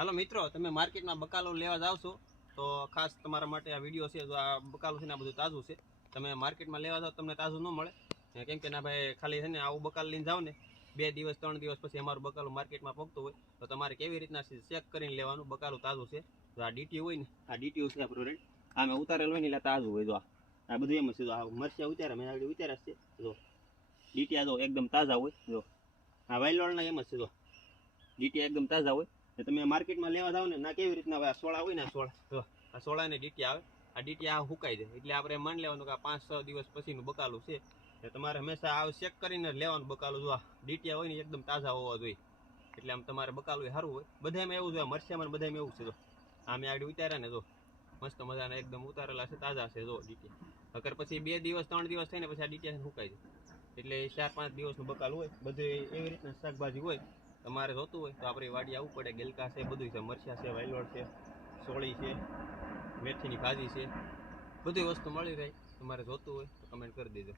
હાલો મિત્રો, તમે માર્કેટમાં બકાલો લેવા જાવ છો તો ખાસ તમારા માટે આ વિડીયો છે. તો આ બકાલો છે ને આ બધું તાજું છે. તમે માર્કેટમાં લેવા જાવ તમને તાજું ન મળે, કેમ કે ના ભાઈ ખાલી છે ને આવું બકાલ લઈને જાવ ને 2 દિવસ 3 દિવસ પછી અમારું બકાલું માર્કેટમાં પકતું હોય તો તમારે કેવી રીતના ચેક કરીને લેવાનું બકાલું તાજું છે. તો આ ડીટી હોય ને, આ ડીટી છે આપણું રેડ, આમે ઉતારેલું હોય ને એટલે તાજું હોય. જો આ બધું એમ છે. જો આ મરચા ઉતારે મેં આગળ ઉતાર્યા છે. જો ડીટીયા જો એકદમ તાજા હોય. જો આ વાયલોળના એમ જ છે. જો ડીટીયા એકદમ તાજા હોય. તમે માર્કેટમાં લેવા જાવ ને ના કેવી રીતના સોળા હોય ને, સોળા જો આ સોળા ને ડીટી આવે, આ ડીટી આ હુકાઈ જાય એટલે આપણે માની લેવાનું કે આ 5-6 દિવસ પછીનું બકાલું છે. તમારે હંમેશા આ ચેક કરીને લેવાનું બકાલું. જો આ ડીટીયા હોય ને એકદમ તાજા હોવા જોઈએ એટલે આમ તમારે બકાલું સારું હોય. બધામાં એવું જોઈએ, મરચામાં બધામાં એવું છે. જો આ મેં આગળ ઉતાર્યા ને, જો મસ્ત મજાના એકદમ ઉતારેલા છે, તાજા છે. જો ડીટીયા અગર પછી 2 દિવસ 3 દિવસ થઈને પછી આ ડીટીયા હુકાઈ જાય એટલે 4-5 દિવસનું બકાલું હોય. બધું એવી રીતના શાકભાજી હોય. તમારે જોતું હોય તો આપણી વાડી આવવું પડે. ગલકા છે, બધું છે, મરચા છે, વાયલોળ છે, સોળી છે, મેથીની ભાજી છે, બધી વસ્તુ મળી રહે. તમારે જોતું હોય તો કમેન્ટ કરી દેજો.